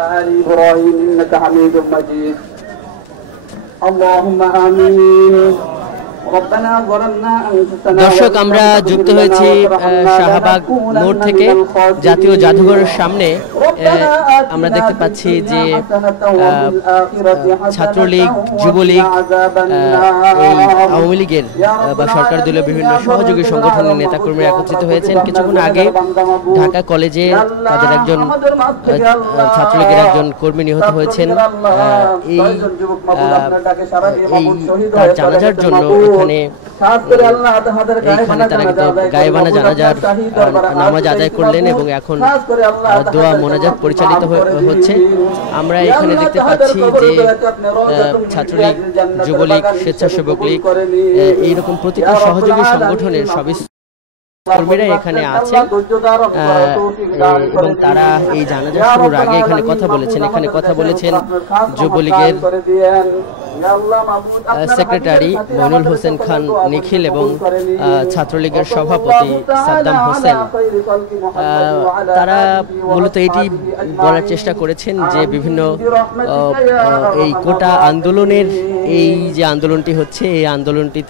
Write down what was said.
آل إبراهيم إنك حميد مجيد اللهم آمين দর্শক, আমরা যুক্ত হয়েছি শাহবাগ মোড় থেকে জাতীয় জাদুঘরের সামনে। আমরা দেখতে পাচ্ছি যে ছাত্রলীগ, যুবলীগ, আওয়ামী লীগের বা সরকার দলীয় বিভিন্ন সহযোগী সংগঠনের নেতাকর্মীরা একত্রিত হয়েছেন। কিছুক্ষণ আগে ঢাকা কলেজে তাদের একজন ছাত্রলীগের একজন কর্মী নিহত হয়েছেন। তার জানাজার জন্য এইখানে তারা গায়েবানা জানাজার নামাজ আদায় করলেন এবং এখন দোয়া মোনাজাত পরিচালিত হচ্ছে। আমরা এখানে দেখতে পাচ্ছি যে ছাত্রলীগ, যুবলীগ, স্বেচ্ছাসেবক লীগ, এইরকম প্রতিটি সহযোগী সংগঠনের সবই কর্মীরা এখানে আছেন এবং তারা এই জানাজা শুরুর আগে এখানে কথা বলেছেন যুবলীগের সেক্রেটারি মইনুল হোসেন খান নিখিল এবং ছাত্রলীগের সভাপতি সাদ্দাম হোসেন। তারা মূলত এটি বলার চেষ্টা করেছেন যে বিভিন্ন এই কোটা আন্দোলনের এই যে আন্দোলনটি হচ্ছে, এই আন্দোলনটি